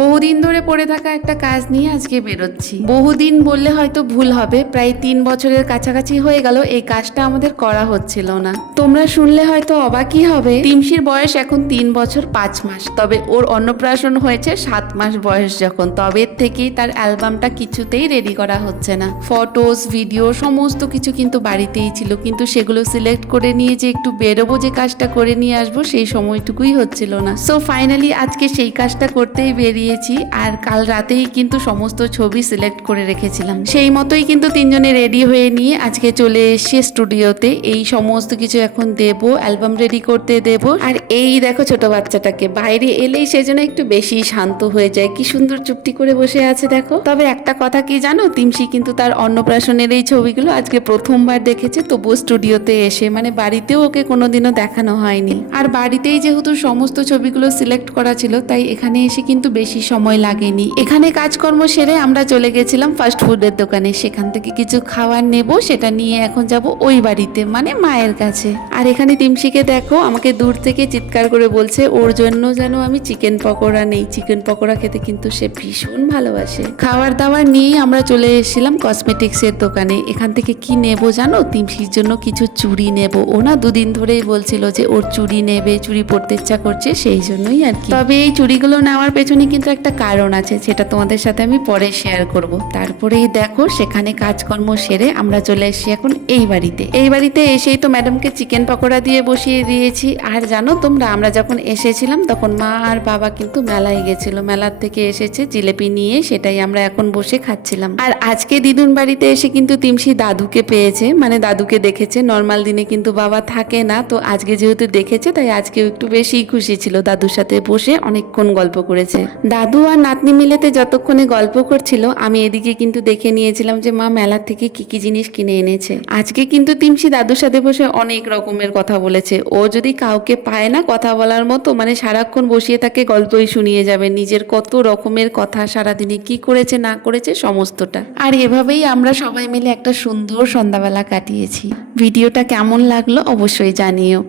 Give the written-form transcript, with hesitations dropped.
বহুদিন ধরে পড়ে থাকা একটা কাজ নিয়ে আজকে বেরোচ্ছি। বহুদিন বললে হয়তো ভুল হবে, প্রায় 3 বছরের কাছাকাছি হয়ে গেল এই কাজটা আমাদের করা হচ্ছিল না। তোমরা শুনলে হয়তো অবাকই হবে, তিমশির বয়স এখন 3 বছর 5 মাস, তবে ওর অন্নপ্রাশন হয়েছে 7 মাস বয়স যখন, তবে থেকেই তার অ্যালবামটা কিছুতেই রেডি করা হচ্ছে না। ফটোস, ভিডিও সমস্ত কিছু কিন্তু বাড়িতেই ছিল, কিন্তু সেগুলো সিলেক্ট করে নিয়ে যে একটু বেরোবো, যে কাজটা করে নিয়ে আসবো, সেই সময়টুকুই হচ্ছিল না। সো ফাইনালি আজকে সেই কাজটা করতেই বেরিয়েছি। আর কাল রাতেই কিন্তু সমস্ত ছবি সিলেক্ট করে রেখেছিলাম, সেই মতোই কিন্তু তিনজনে রেডি হয়ে নিয়ে আজকে চলে এসেছি স্টুডিওতে। এই সমস্ত কিছু এখন দেব, অ্যালবাম রেডি করতে দেব। আর এই দেখো ছোট বাচ্চাটাকে, বাইরে এলেই সেজন্য একটু বেশি শান্ত হয়ে যায়, কি সুন্দর চুপটি করে বসে আছে দেখো। তবে একটা কথা কি জানো, তিমশি কিন্তু তার অন্নপ্রাশনের এই ছবিগুলো আজকে প্রথমবার দেখেছে, তবুও স্টুডিওতে এসে, মানে বাড়িতেও ওকে কোনোদিনও দেখানো হয়নি। আর বাড়িতেই যেহেতু সমস্ত ছবিগুলো সিলেক্ট করা ছিল, তাই এখানে এসে কিন্তু বেশি সময় লাগেনি। এখানে কাজকর্ম সেরে আমরা চলে গেছিলাম ফাস্ট ফুডের দোকানে, সেখান থেকে কিছু খাবার নেব, সেটা নিয়ে এখন যাব ওই বাড়িতে, মানে মায়ের কাছে। আর এখানে তিমশিকে দেখো, আমাকে দূর থেকে চিৎকার করে বলছে ওর জন্য যেন আমি চিকেন পকোড়া নেই। চিকেন পকোড়া খেতে কিন্তু সে ভীষণ ভালোবাসে। খাবার দাবার নিয়েই আমরা চলে এসেছিলাম কসমেটিক্সের দোকানে। এখান থেকে কি নেব জানো, তিমশির জন্য কিছু চুড়ি নেব। ও না দুদিন ধরেই বলছিল যে ওর চুড়ি নেবে, চুড়ি পরতে ইচ্ছা করছে, সেই জন্যই আর কি। তবে এই চুড়িগুলো নেওয়ার পেছনে কিন্তু একটা কারণ আছে, সেটা তোমাদের সাথে আমি পরে শেয়ার করব। তারপরেই দেখো সেখানে কাজকর্ম সেরে আমরা চলে এসেছি এখন এই বাড়িতে। এই বাড়িতে এসেই তো ম্যাডামকে চিকেন পকোড়া দিয়ে বসিয়ে দিয়েছি। আর জানো তোমরা, আমরা যখন এসেছিলাম তখন মা আর বাবা কিন্তু মেলায় গেছিল, মেলার থেকে এসেছে জিলেপি নিয়ে, সেটাই আমরা এখন বসে খাচ্ছিলাম। আর আজকে দিদুন বাড়িতে এসে কিন্তু তিমশি দাদুকে পেয়েছে, মানে দাদুকে দেখেছে। নর্মাল দিনে কিন্তু বাবা থাকে না, তো আজকে যেহেতু দেখেছে তাই আজকেও একটু বেশি খুশি ছিল। দাদুর সাথে বসে অনেকক্ষণ গল্প করেছে। দাদু আর নাতনি মিলেতে যতক্ষণে গল্প করছিল, আমি এদিকে কিন্তু দেখে নিয়েছিলাম যে মা মেলা থেকে কি কি জিনিস কিনে এনেছে। আজকে কিন্তু তিমশি দাদুর সাথে বসে অনেক রকমের কথা বলেছে। ও যদি কাউকে পায় না কথা বলার মতো, মানে সারাক্ষণ বসিয়ে তাকে গল্পই শুনিয়ে যাবে, নিজের কত রকমের কথা, সারাদিনে কি করেছে না করেছে সমস্তটা। আর এভাবেই আমরা সবাই মিলে একটা সুন্দর সন্ধ্যাবেলা কাটিয়েছি। ভিডিওটা কেমন লাগলো অবশ্যই জানিও।